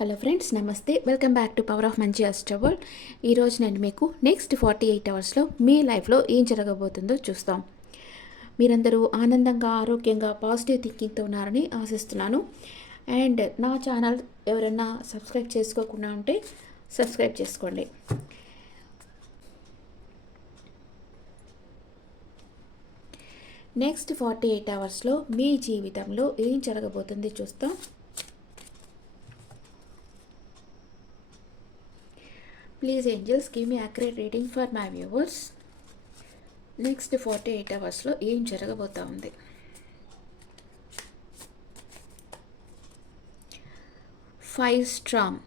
Hello friends నమస్తే. Welcome back to power of మంచి అస్టబుల్ ఈరోజు నేను మీకు నెక్స్ట్ ఫార్టీ ఎయిట్ అవర్స్లో మీ లైఫ్లో ఏం జరగబోతుందో చూస్తాం. మీరందరూ ఆనందంగా ఆరోగ్యంగా పాజిటివ్ థింకింగ్తో ఉన్నారని ఆశిస్తున్నాను. అండ్ నా ఛానల్ ఎవరైనా సబ్స్క్రైబ్ చేసుకోకుండా ఉంటే సబ్స్క్రైబ్ చేసుకోండి. నెక్స్ట్ ఫార్టీ ఎయిట్ అవర్స్లో మీ జీవితంలో ఏం జరగబోతుంది చూస్తాం. Please angels give me accurate reading for my viewers next forty eight అవర్స్లో ఏం జరగబోతా ఉంది? Five storm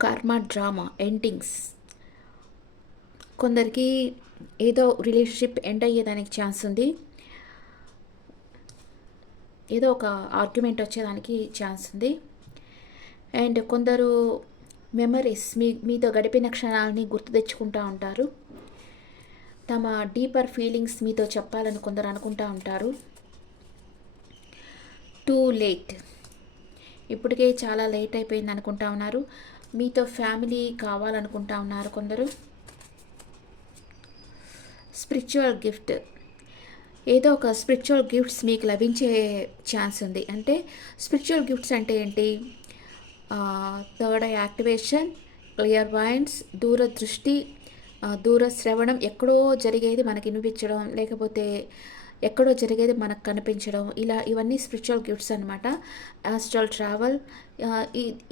karma drama endings కొందరికి ఏదో రిలేషన్షిప్ ఎండ్ అయ్యేదానికి ఛాన్స్ ఉంది. ఏదో ఒక ఆర్గ్యుమెంట్ వచ్చేదానికి ఛాన్స్ ఉంది. అండ్ కొందరు మెమరీస్ మీ మీతో గడిపిన క్షణాలని గుర్తు తెచ్చుకుంటూ ఉంటారు. తమ డీపర్ ఫీలింగ్స్ మీతో చెప్పాలని కొందరు అనుకుంటూ ఉంటారు. టూ లేట్ ఇప్పటికే చాలా లేట్ అయిపోయింది అనుకుంటా ఉన్నారు. మీతో ఫ్యామిలీ కావాలనుకుంటా ఉన్నారు కొందరు. స్పిరిచువల్ గిఫ్ట్ ఏదో ఒక స్పిరిచువల్ గిఫ్ట్స్ మీకు లభించే ఛాన్స్ ఉంది. అంటే స్పిరిచువల్ గిఫ్ట్స్ అంటే ఏంటి? Third eye activation clear veins దూరదృష్టి దూర శ్రవణం ఎక్కడో జరిగేది మనకి వినిపించడం లేకపోతే ఎక్కడో జరిగేది మనకు కనిపించడం ఇలా ఇవన్నీ స్పిరిచువల్ గిఫ్ట్స్ అనమాట ఆస్ట్రల్ ట్రావెల్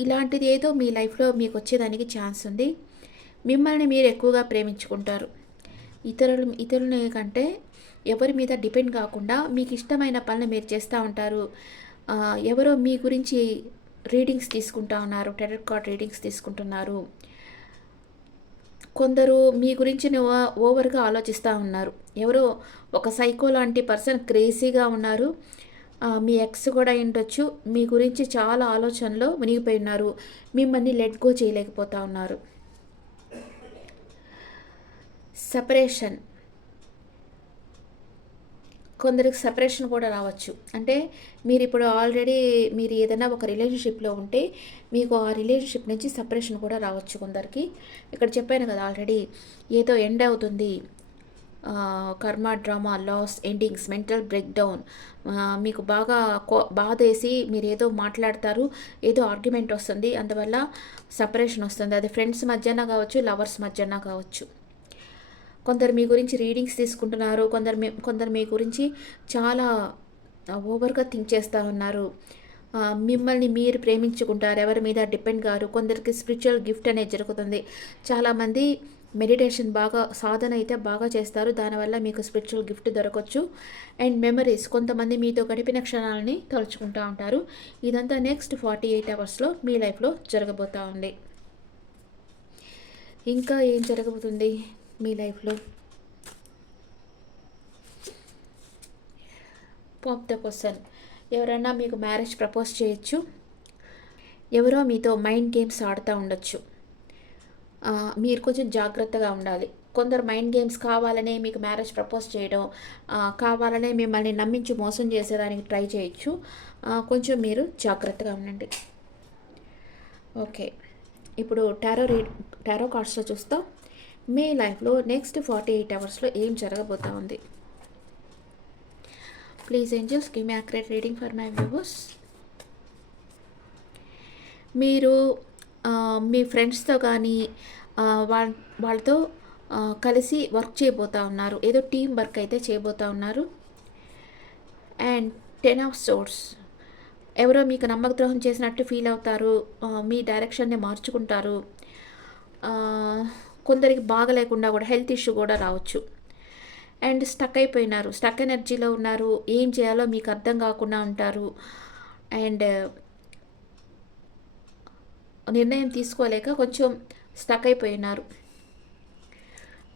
ఇలాంటిది ఏదో మీ లైఫ్లో మీకు వచ్చేదానికి ఛాన్స్ ఉంది. మిమ్మల్ని మీరు ఎక్కువగా ప్రేమించుకుంటారు. ఇతరులు ఇతరుల కంటే ఎవరి మీద డిపెండ్ కాకుండా మీకు ఇష్టమైన పనులు మీరు చేస్తూ ఉంటారు. ఎవరో మీ గురించి రీడింగ్స్ తీసుకుంటా ఉన్నారు టెరెట్ కార్డ్ రీడింగ్స్ తీసుకుంటున్నారు. కొందరు మీ గురించి ఓవర్గా ఆలోచిస్తూ ఉన్నారు. ఎవరో ఒక సైకో లాంటి పర్సన్ క్రేజీగా ఉన్నారు. మీ ఎక్స్ కూడా ఉండొచ్చు మీ గురించి చాలా ఆలోచనలో మునిగిపోయి ఉన్నారు. మిమ్మల్ని లెట్ గో చేయలేకపోతా ఉన్నారు. సపరేషన్ కొందరికి సపరేషన్ కూడా రావచ్చు. అంటే మీరు ఇప్పుడు ఆల్రెడీ మీరు ఏదైనా ఒక రిలేషన్షిప్లో ఉంటే మీకు ఆ రిలేషన్షిప్ నుంచి సపరేషన్ కూడా రావచ్చు కొందరికి. ఇక్కడ చెప్పాను కదా ఆల్రెడీ ఏదో ఎండ్ అవుతుంది. Karma drama loss endings mental break down మీకు బాగా కో బాధేసి మీరు ఏదో మాట్లాడతారు ఏదో ఆర్గ్యుమెంట్ వస్తుంది అందువల్ల సపరేషన్ వస్తుంది. అది ఫ్రెండ్స్ మధ్యన కావచ్చు లవర్స్ మధ్యన కావచ్చు. కొందరు మీ గురించి రీడింగ్స్ తీసుకుంటున్నారు కొందరు మీ కొందరు మీ గురించి చాలా ఓవర్గా థింక్ చేస్తూ ఉన్నారు. మిమ్మల్ని మీరు ప్రేమించుకుంటారు ఎవరి మీద డిపెండ్ కారు కొందరికి స్పిరిచువల్ గిఫ్ట్ అనేది జరుగుతుంది. చాలామంది మెడిటేషన్ బాగా సాధన అయితే బాగా చేస్తారు దానివల్ల మీకు స్పిరిచువల్ గిఫ్ట్ దొరకవచ్చు అండ్ మెమరీస్ కొంతమంది మీతో గడిపిన క్షణాలని తలుచుకుంటూ ఉంటారు. ఇదంతా నెక్స్ట్ ఫార్టీ ఎయిట్ అవర్స్లో మీ లైఫ్లో జరగబోతూ ఉంది. ఇంకా ఏం జరగబోతుంది? మీ లైఫ్లో? పాప్ ద క్వశ్చన్ ఎవరైనా మీకు మ్యారేజ్ ప్రపోజ్ చేయొచ్చు? ఎవరో మీతో మైండ్ గేమ్స్ ఆడుతూ ఉండొచ్చు. మీరు కొంచెం జాగ్రత్తగా ఉండాలి. కొందరు మైండ్ గేమ్స్ కావాలనే మీకు మ్యారేజ్ ప్రపోజ్ చేయడం కావాలనే మిమ్మల్ని నమ్మించి మోసం చేసేదానికి ట్రై చేయొచ్చు. కొంచెం మీరు జాగ్రత్తగా ఉండండి. ఓకే ఇప్పుడు టారో రీ టారో కార్డ్స్లో చూస్తాం. మీ లైఫ్లో నెక్స్ట్ ఫార్టీ ఎయిట్ అవర్స్లో ఏం జరగబోతా ఉంది? Please angels give me accurate reading for my viewers. మీరు మీ ఫ్రెండ్స్తో కానీ వాళ్ళ వాళ్ళతో కలిసి వర్క్ చేయబోతా ఉన్నారు. ఏదో టీం వర్క్ అయితే చేయబోతా ఉన్నారు. And ten of swords. ఎవరో మీకు నమ్మకద్రోహం చేసినట్టు ఫీల్ అవుతారు. మీ డైరెక్షన్ని మార్చుకుంటారు. కొందరికి బాగలేకుండా కూడా హెల్త్ ఇష్యూ కూడా రావచ్చు. అండ్ స్టక్ అయిపోయినారు. స్టక్ ఎనర్జీలో ఉన్నారు. ఏం చేయాలో మీకు అర్థం కాకుండా ఉంటారు. అండ్ నిర్ణయం తీసుకోలేక కొంచెం స్టక్ అయిపోయినారు.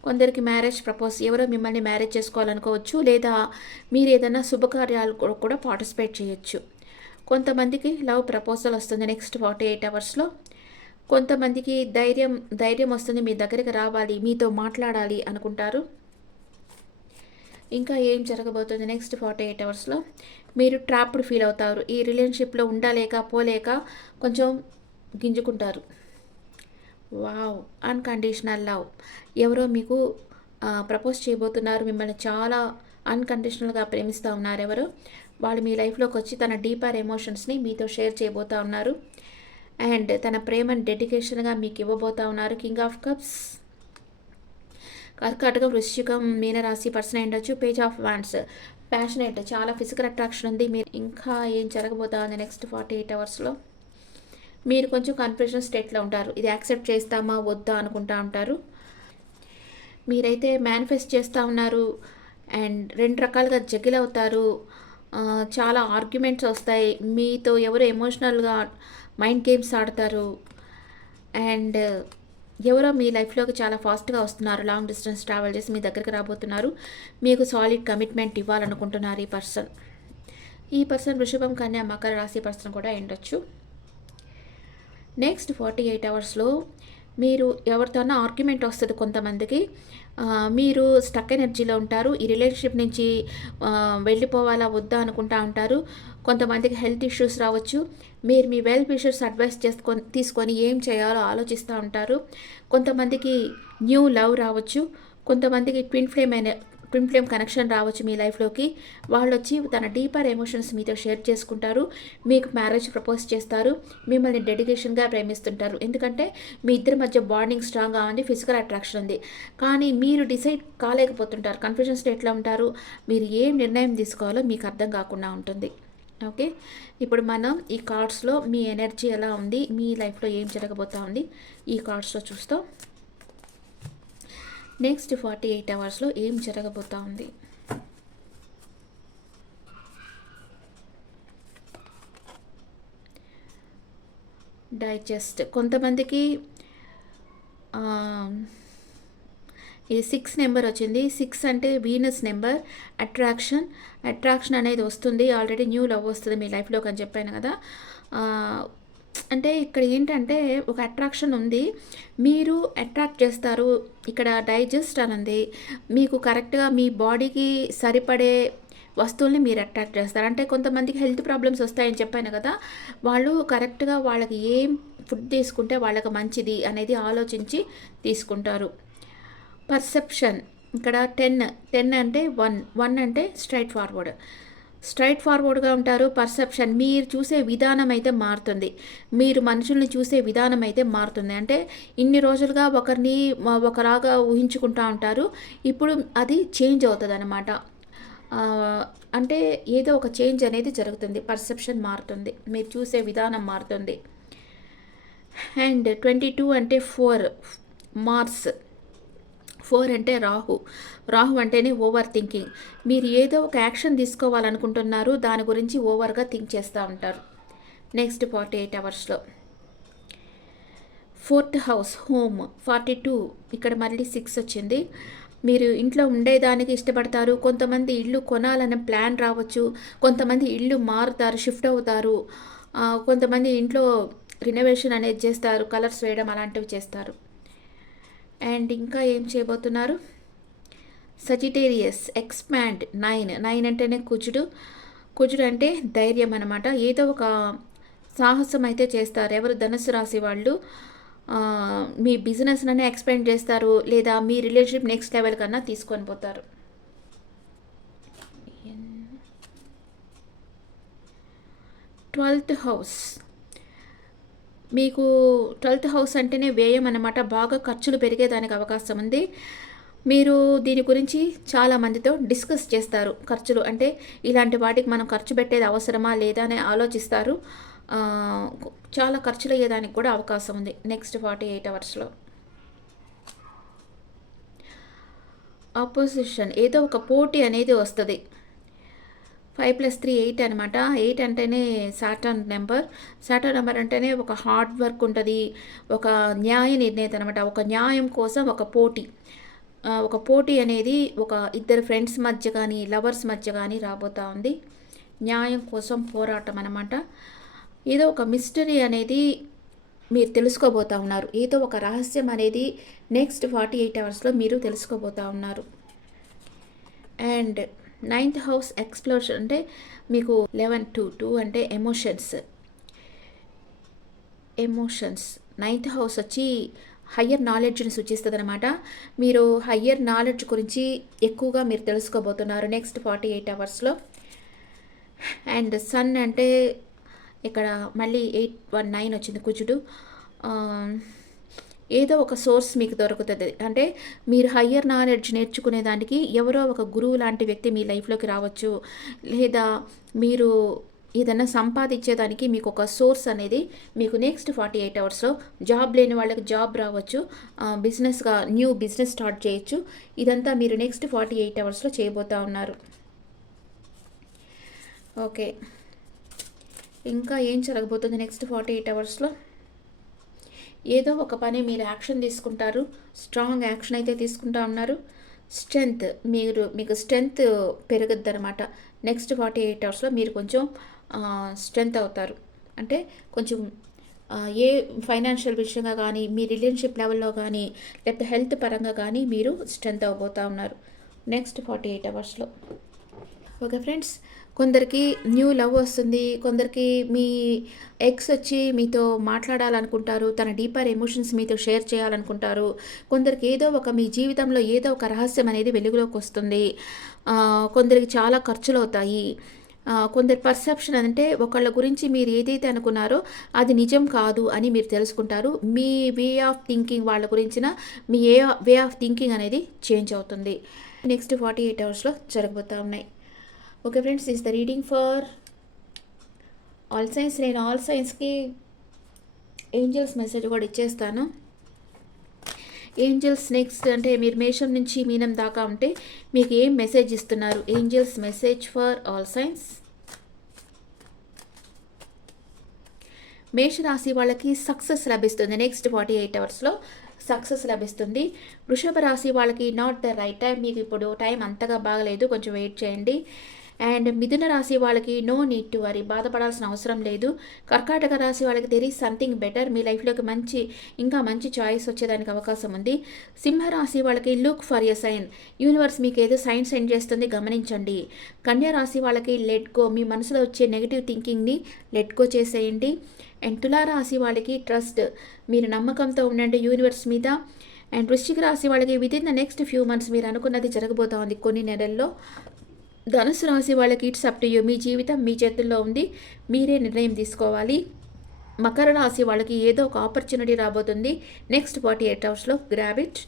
కొందరికి మ్యారేజ్ ప్రపోజ్ ఎవరో మిమ్మల్ని మ్యారేజ్ చేసుకోవాలనుకోవచ్చు లేదా మీరు ఏదైనా శుభకార్యాలు కూడా- పార్టిసిపేట్ చేయొచ్చు. కొంతమందికి లవ్ ప్రపోజల్ వస్తుంది నెక్స్ట్ ఫార్టీ ఎయిట్ అవర్స్లో. కొంతమందికి ధైర్యం ధైర్యం వస్తుంది మీ దగ్గరికి రావాలి మీతో మాట్లాడాలి అనుకుంటారు. ఇంకా ఏం జరగబోతుంది నెక్స్ట్ ఫార్టీ ఎయిట్ అవర్స్లో మీరు ట్రాప్డ్ ఫీల్ అవుతారు. ఈ రిలేషన్షిప్లో ఉండలేక పోలేక కొంచెం గింజుకుంటారు. వావ్ అన్కండిషనల్ లవ్ ఎవరో మీకు ప్రపోజ్ చేయబోతున్నారు మిమ్మల్ని చాలా అన్కండిషనల్గా ప్రేమిస్తూ ఉన్నారు ఎవరు. వాళ్ళు మీ లైఫ్లోకి వచ్చి తన డీపర్ ఎమోషన్స్ని మీతో షేర్ చేయబోతా ఉన్నారు. అండ్ తన ప్రేమని డెడికేషన్గా మీకు ఇవ్వబోతా ఉన్నారు. కింగ్ ఆఫ్ కప్స్ కర్కాటకం వృశ్చికం మీనరాశి పర్సన్ ఉండొచ్చు. పేజ్ ఆఫ్ వ్యాండ్స్ ప్యాషనేట్ చాలా ఫిజికల్ అట్రాక్షన్ ఉంది. మీరు ఇంకా ఏం జరగబోతా ఉంది నెక్స్ట్ ఫార్టీ ఎయిట్ అవర్స్లో మీరు కొంచెం కన్ఫ్యూజన్ స్టేట్లో ఉంటారు. ఇది యాక్సెప్ట్ చేస్తామా? వద్దా? అనుకుంటా ఉంటారు. మీరైతే మేనిఫెస్ట్ చేస్తూ ఉన్నారు. అండ్ రెండు రకాలుగా జగిల్ అవుతారు చాలా ఆర్గ్యుమెంట్స్ వస్తాయి. మీతో ఎవరు ఎమోషనల్గా మైండ్ గేమ్స్ ఆడతారు. అండ్ uh, ఎవరో మీ లైఫ్లోకి చాలా ఫాస్ట్గా వస్తున్నారు. లాంగ్ డిస్టెన్స్ ట్రావెల్ చేసి మీ దగ్గరికి రాబోతున్నారు. మీకు సాలిడ్ కమిట్మెంట్ ఇవ్వాలనుకుంటున్నారు ఈ పర్సన్ ఈ పర్సన్ వృషభం కన్యా మకర రాశి పర్సన్ కూడా ఉండొచ్చు. నెక్స్ట్ ఫార్టీ ఎయిట్ అవర్స్లో మీరు ఎవరితోనో ఆర్గ్యుమెంట్ వస్తుంది కొంతమందికి. మీరు స్టక్ ఎనర్జీలో ఉంటారు. ఈ రిలేషన్షిప్ నుంచి వెళ్ళిపోవాలా వద్దా అనుకుంటా ఉంటారు. కొంతమందికి హెల్త్ ఇష్యూస్ రావచ్చు. మీరు మీ వెల్ విషర్స్ అడ్వైస్ చేసుకొని తీసుకొని ఏం చేయాలో ఆలోచిస్తూ ఉంటారు. కొంతమందికి న్యూ లవ్ రావచ్చు. కొంతమందికి ట్విన్ ఫ్లేమ్ అనే ట్విన్ ఫ్లేమ్ కనెక్షన్ రావచ్చు మీ లైఫ్లోకి వాళ్ళు వచ్చి తన డీపర్ ఎమోషన్స్ మీతో షేర్ చేసుకుంటారు. మీకు మ్యారేజ్ ప్రపోజ్ చేస్తారు. మిమ్మల్ని డెడికేషన్గా ప్రేమిస్తుంటారు. ఎందుకంటే మీ ఇద్దరి మధ్య బాండింగ్ స్ట్రాంగ్గా ఉంది ఫిజికల్ అట్రాక్షన్ ఉంది. కానీ మీరు డిసైడ్ కాలేకపోతుంటారు. కన్ఫ్యూజన్ స్టేట్లో ఉంటారు. మీరు ఏం నిర్ణయం తీసుకోవాలో మీకు అర్థం కాకుండా ఉంటుంది. ఓకే ఇప్పుడు మనం ఈ కార్డ్స్లో మీ ఎనర్జీ ఎలా ఉంది? మీ లైఫ్లో ఏం జరగబోతా ఉంది? ఈ కార్డ్స్లో చూస్తాం. నెక్స్ట్ ఫార్టీ ఎయిట్ అవర్స్లో ఏం జరగబోతా ఉంది? డైజెస్ట్ కొంతమందికి ఇది సిక్స్ నెంబర్ వచ్చింది. సిక్స్ అంటే వీనస్ నెంబర్. అట్రాక్షన్ అట్రాక్షన్ అనేది వస్తుంది. ఆల్రెడీ న్యూ లవ్ వస్తుంది మీ లైఫ్లోకి అని చెప్పాను కదా. అంటే ఇక్కడ ఏంటంటే ఒక అట్రాక్షన్ ఉంది. మీరు అట్రాక్ట్ చేస్తారు. ఇక్కడ డైజెస్ట్ అని ఉంది. మీకు కరెక్ట్గా మీ బాడీకి సరిపడే వస్తువుల్ని మీరు అట్రాక్ట్ చేస్తారు. అంటే కొంతమందికి హెల్త్ ప్రాబ్లమ్స్ వస్తాయని చెప్పాను కదా. వాళ్ళు కరెక్ట్గా వాళ్ళకి ఏం ఫుడ్ తీసుకుంటే వాళ్ళకి మంచిది అనేది ఆలోచించి తీసుకుంటారు. పర్సెప్షన్. ఇక్కడ టెన్ టెన్ అంటే వన్ వన్ అంటే స్ట్రైట్ ఫార్వర్డ్. స్ట్రైట్ ఫార్వర్డ్గా ఉంటారు పర్సెప్షన్. మీరు చూసే విధానం అయితే మారుతుంది. మీరు మనుషుల్ని చూసే విధానం అయితే మారుతుంది. అంటే ఇన్ని రోజులుగా ఒకరిని ఒకలాగా ఊహించుకుంటూ ఉంటారు. ఇప్పుడు అది చేంజ్ అవుతుంది అనమాట అంటే ఏదో ఒక చేంజ్ అనేది జరుగుతుంది. పర్సెప్షన్ మారుతుంది. మీరు చూసే విధానం మారుతుంది. అండ్ ట్వంటీ టూ అంటే ఫోర్ మార్స్ ఫోర్ అంటే రాహు. రాహు అంటేనే ఓవర్ థింకింగ్. మీరు ఏదో ఒక యాక్షన్ తీసుకోవాలనుకుంటున్నారు దాని గురించి ఓవర్గా థింక్ చేస్తూ ఉంటారు. నెక్స్ట్ ఫార్టీ ఎయిట్ అవర్స్లో. Fourth house home. Forty two ఇక్కడ మళ్ళీ సిక్స్ వచ్చింది. మీరు ఇంట్లో ఉండేదానికి ఇష్టపడతారు. కొంతమంది ఇల్లు కొనాలనే ప్లాన్ రావచ్చు. కొంతమంది ఇల్లు మారుతారు షిఫ్ట్ అవుతారు. కొంతమంది ఇంట్లో రినోవేషన్ అనేది చేస్తారు కలర్స్ వేయడం అలాంటివి చేస్తారు. అండ్ ఇంకా ఏం చేయబోతున్నారు? సజిటేరియస్ ఎక్స్పాండ్ నైన్ నైన్ అంటేనే కుజుడు. కుజుడు అంటే ధైర్యం అనమాట ఏదో ఒక సాహసం అయితే చేస్తారు. ఎవరు ధనుసు రాశి వాళ్ళు మీ బిజినెస్ననే ఎక్స్పాండ్ చేస్తారు లేదా మీ రిలేషన్షిప్ నెక్స్ట్ లెవెల్ కన్నా తీసుకొని పోతారు. ట్వెల్త్ హౌస్ మీకు ట్వెల్త్ హౌస్ అంటేనే వ్యయం అన్నమాట. బాగా ఖర్చులు పెరిగేదానికి అవకాశం ఉంది. మీరు దీని గురించి చాలా మందితో డిస్కస్ చేస్తారు ఖర్చులు. అంటే ఇలాంటి వాటికి మనం ఖర్చు పెట్టేది అవసరమా లేదా అని ఆలోచిస్తారు. చాలా ఖర్చులు అయ్యేదానికి కూడా అవకాశం ఉంది. నెక్స్ట్ ఫార్టీ ఎయిట్ అవర్స్లో. ఆపోజిషన్ ఏదో ఒక పోటీ అనేది వస్తుంది. ఫైవ్ ప్లస్ త్రీ ఎయిట్ అనమాట ఎయిట్ అంటేనే సాటర్న్ నెంబర్. సాటర్న్ నెంబర్ అంటేనే ఒక హార్డ్ వర్క్ ఉంటుంది ఒక న్యాయ నిర్ణేత అనమాట ఒక న్యాయం కోసం ఒక పోటీ. ఒక పోటీ అనేది ఒక ఇద్దరు ఫ్రెండ్స్ మధ్య కానీ లవర్స్ మధ్య కానీ రాబోతా ఉంది. న్యాయం కోసం పోరాటం అనమాట ఏదో ఒక మిస్టరీ అనేది మీరు తెలుసుకోబోతా ఉన్నారు. ఏదో ఒక రహస్యం అనేది నెక్స్ట్ ఫార్టీ ఎయిట్ అవర్స్లో మీరు తెలుసుకోబోతా ఉన్నారు. అండ్ నైన్త్ హౌస్ ఎక్స్ప్లోషన్ అంటే మీకు లెవెన్ టూ టూ అంటే ఎమోషన్స్. ఎమోషన్స్. నైన్త్ హౌస్ వచ్చి హయ్యర్ నాలెడ్జ్ని సూచిస్తుంది అనమాట మీరు హయ్యర్ నాలెడ్జ్ గురించి ఎక్కువగా మీరు తెలుసుకోబోతున్నారు నెక్స్ట్ ఫార్టీ ఎయిట్ అవర్స్లో. అండ్ సన్ అంటే ఇక్కడ మళ్ళీ ఎయిట్ వన్ నైన్ వచ్చింది కుజుడు. ఏదో ఒక సోర్స్ మీకు దొరుకుతుంది. అంటే మీరు హయ్యర్ నాలెడ్జ్ నేర్చుకునే దానికి ఎవరో ఒక గురువు లాంటి వ్యక్తి మీ లైఫ్లోకి రావచ్చు. లేదా మీరు ఏదైనా సంపాదించేదానికి మీకు ఒక సోర్స్ అనేది మీకు నెక్స్ట్ ఫార్టీ ఎయిట్ అవర్స్లో జాబ్ లేని వాళ్ళకి జాబ్ రావచ్చు. బిజినెస్గా న్యూ బిజినెస్ స్టార్ట్ చేయొచ్చు. ఇదంతా మీరు నెక్స్ట్ ఫార్టీ ఎయిట్ అవర్స్లో చేయబోతా ఉన్నారు. ఓకే. ఇంకా ఏం జరగబోతుంది నెక్స్ట్ ఫార్టీ ఎయిట్ అవర్స్లో? ఏదో ఒక పని మీరు యాక్షన్ తీసుకుంటారు స్ట్రాంగ్ యాక్షన్ అయితే తీసుకుంటా ఉన్నారు. స్ట్రెంగ్త్ మీరు మీకు స్ట్రెంగ్త్ పెరుగుద్ది అనమాట నెక్స్ట్ ఫార్టీ ఎయిట్ అవర్స్లో మీరు కొంచెం స్ట్రెంగ్త్ అవుతారు. అంటే కొంచెం ఏ ఫైనాన్షియల్ విషయంగా కానీ మీ రిలేషన్షిప్ లెవెల్లో కానీ లేకపోతే హెల్త్ పరంగా కానీ మీరు స్ట్రెంగ్త్ అవబోతూ ఉన్నారు. నెక్స్ట్ ఫార్టీ ఎయిట్ అవర్స్లో. ఓకే ఫ్రెండ్స్ కొందరికి న్యూ లవ్ వస్తుంది కొందరికి మీ ఎక్స్ వచ్చి మీతో మాట్లాడాలనుకుంటారు తన డీపర్ ఎమోషన్స్ మీతో షేర్ చేయాలనుకుంటారు. కొందరికి ఏదో ఒక మీ జీవితంలో ఏదో ఒక రహస్యం అనేది వెలుగులోకి వస్తుంది. కొందరికి చాలా ఖర్చులు అవుతాయి కొందరి పర్సెప్షన్ అంటే ఒకళ్ళ గురించి మీరు ఏదైతే అనుకున్నారో అది నిజం కాదు అని మీరు తెలుసుకుంటారు. మీ వే ఆఫ్ థింకింగ్ వాళ్ళ గురించిన మీ ఏ వే ఆఫ్ థింకింగ్ అనేది చేంజ్ అవుతుంది. నెక్స్ట్ ఫార్టీ ఎయిట్ అవర్స్లో జరగబోతూ ఉన్నాయి. Okay friends is the reading for all signs నేను ఆల్ సైన్స్కి ఏంజల్స్ మెసేజ్ కూడా ఇచ్చేస్తాను. ఏంజల్స్ నెక్స్ట్ అంటే మీరు మేషం నుంచి మీనం దాకా ఉంటే మీకు ఏం మెసేజ్ ఇస్తున్నారు? Angels message for all signs మేషరాశి వాళ్ళకి సక్సెస్ లభిస్తుంది. నెక్స్ట్ ఫార్టీ ఎయిట్ అవర్స్లో సక్సెస్ లభిస్తుంది. వృషభ రాశి వాళ్ళకి నాట్ ద రైట్ టైం మీకు ఇప్పుడు టైం అంతగా బాగలేదు. కొంచెం వెయిట్ చేయండి. అండ్ మిథున రాశి వాళ్ళకి నో నీడ్ టు వరీ బాధపడాల్సిన అవసరం లేదు. కర్కాటక రాశి వాళ్ళకి తెరీ సంథింగ్ బెటర్ మీ లైఫ్లోకి మంచి ఇంకా మంచి చాయిస్ వచ్చేదానికి అవకాశం ఉంది. సింహ రాశి వాళ్ళకి look for a sign universe మీకు ఏదో సైన్ సెండ్ చేస్తుంది గమనించండి. కన్యా రాశి వాళ్ళకి లెట్ గో మీ మనసులో వచ్చే నెగిటివ్ థింకింగ్ని లెట్ గో చేసేయండి. అండ్ తులారాశి వాళ్ళకి ట్రస్ట్ మీరు నమ్మకంతో ఉండండి యూనివర్స్ మీద. అండ్ వృశ్చిక రాశి వాళ్ళకి within the next few months మీరు అనుకున్నది జరగబోతా ఉంది కొన్ని నెలల్లో. ధనుసు రాశి వాళ్ళకి ఇట్స్ అప్ టు యూ మీ జీవితం మీ చేతుల్లో ఉంది. మీరే నిర్ణయం తీసుకోవాలి. మకర రాశి వాళ్ళకి ఏదో ఒక ఆపర్చునిటీ రాబోతుంది. నెక్స్ట్ ఫార్టీ ఎయిట్ అవర్స్లో గ్రాబ్ ఇట్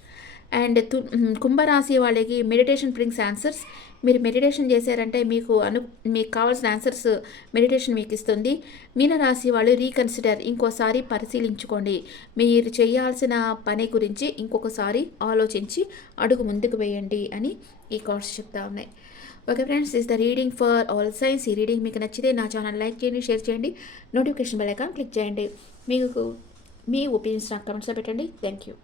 అండ్ తు కుంభరాశి వాళ్ళకి మెడిటేషన్ బ్రింగ్స్ ఆన్సర్స్ మీరు మెడిటేషన్ చేశారంటే మీకు అను మీకు కావాల్సిన ఆన్సర్స్ మెడిటేషన్ మీకు ఇస్తుంది. మీనరాశి వాళ్ళు రీకన్సిడర్ ఇంకోసారి పరిశీలించుకోండి. మీరు చేయాల్సిన పని గురించి ఇంకొకసారి ఆలోచించి అడుగు ముందుకు వేయండి అని ఈ కార్డ్స్ చెప్తా ఉన్నాయి. Okay friends is the reading for all signs ఈ రీడింగ్ మీకు నచ్చితే నా ఛానల్ లైక్ చేయండి షేర్ చేయండి. నోటిఫికేషన్ బెల్ ఐకాన్ క్లిక్ చేయండి. మీకు మీ ఒపీనియన్స్ నాకు కమెంట్స్లో పెట్టండి. Thank you